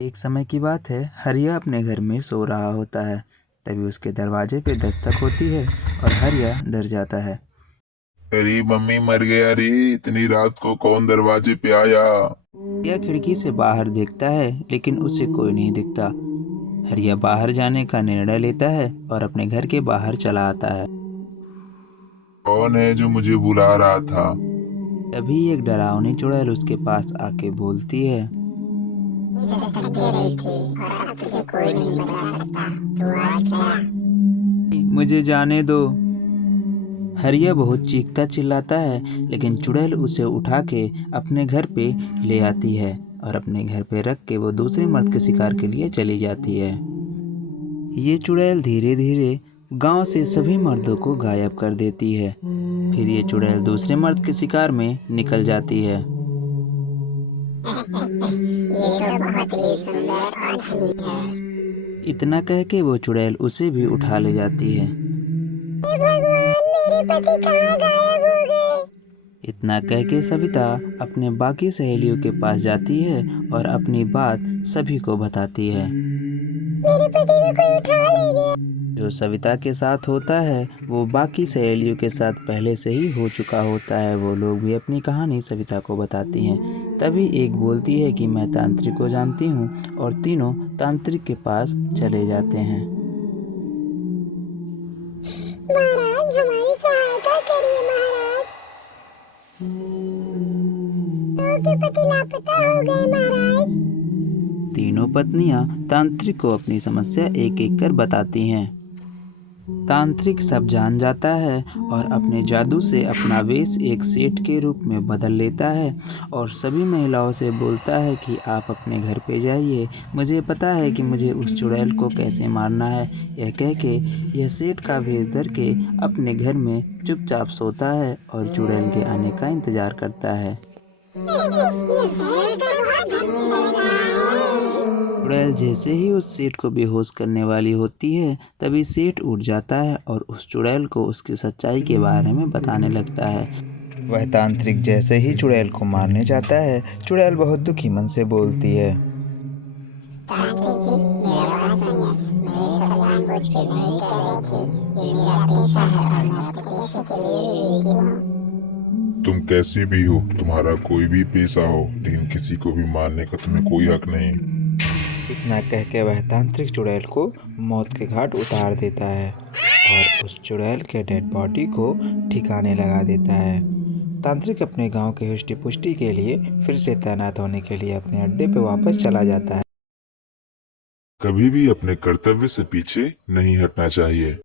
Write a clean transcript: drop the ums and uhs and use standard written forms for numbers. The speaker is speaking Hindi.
एक समय की बात है, हरिया अपने घर में सो रहा होता है। तभी उसके दरवाजे पे दस्तक होती है और हरिया डर जाता है। अरे मम्मी मर गया रे। इतनी रात को कौन दरवाजे पे आया। हरिया खिड़की से बाहर देखता है, लेकिन उसे कोई नहीं दिखता। हरिया बाहर जाने का निर्णय लेता है और अपने घर के बाहर चला आता है। कौन है जो मुझे बुला रहा था। तभी एक डरावनी चुड़ैल उसके पास आके बोलती है। ये दस्तक दे रही थी और अब तुझे कोई नहीं बचा सकता। तू आज गया। मुझे जाने दो। हरिया बहुत चीखता चिल्लाता है, लेकिन चुड़ैल उसे उठा के अपने घर पे ले आती है और अपने घर पे रख के वो दूसरे मर्द के शिकार के लिए चली जाती है। ये चुड़ैल धीरे धीरे गांव से सभी मर्दों को गायब कर देती है। फिर ये चुड़ैल दूसरे मर्द के शिकार में निकल जाती है। ये तो बहुत ही सुंदर और धनी है। इतना कह के वो चुड़ैल उसे भी उठा ले जाती है। हे भगवान, मेरे पति कहाँ गायब हो गए। इतना कह के सविता अपने बाकी सहेलियों के पास जाती है और अपनी बात सभी को बताती है। मेरे पति को कोई उठा ले गया। जो सविता के साथ होता है वो बाकी सहेलियों के साथ पहले से ही हो चुका होता है। वो लोग भी अपनी कहानी सविता को बताती हैं। तभी एक बोलती है कि मैं तांत्रिक को जानती हूँ, और तीनों तांत्रिक के पास चले जाते हैं। महाराज, हमारी सहायता करिए महाराज। लोगों के पति लापता हो गए महाराज। तीनों पत्नियां तांत्रिक को अपनी समस्या एक एक कर बताती हैं। तांत्रिक सब जान जाता है और अपने जादू से अपना वेश एक सेठ के रूप में बदल लेता है और सभी महिलाओं से बोलता है कि आप अपने घर पे जाइए, मुझे पता है कि मुझे उस चुड़ैल को कैसे मारना है। यह कह के यह सेठ का वेश धर के अपने घर में चुपचाप सोता है और चुड़ैल के आने का इंतजार करता है। ये सेठ तो बहुत धनी लग रहा है। चुड़ैल जैसे ही उस सेठ को बेहोश करने वाली होती है, तभी सेठ उठ जाता है और उस चुड़ैल को उसकी सच्चाई के बारे में बताने लगता है। वह तांत्रिक जैसे ही चुड़ैल को मारने जाता है, चुड़ैल बहुत दुखी मन से बोलती है। तांत्रिक जी, मेरा बात सुनिए। मैं ये सब जानबूझ के नहीं कर रही थी। ये मेरा पेशा है और मैं अपने पेशे के लिए ही जीती हूँ। तुम कैसी भी हो, तुम्हारा कोई भी पेशा हो, लेकिन किसी को भी मारने का तुम्हें कोई हक नहीं। इतना कह के वह तांत्रिक चुड़ैल को मौत के घाट उतार देता है और उस चुड़ैल के डेड बॉडी को ठिकाने लगा देता है। तांत्रिक अपने गांव के हुष्टि पुष्टि के लिए फिर से तैनात होने के लिए अपने अड्डे पे वापस चला जाता है। कभी भी अपने कर्तव्य से पीछे नहीं हटना चाहिए।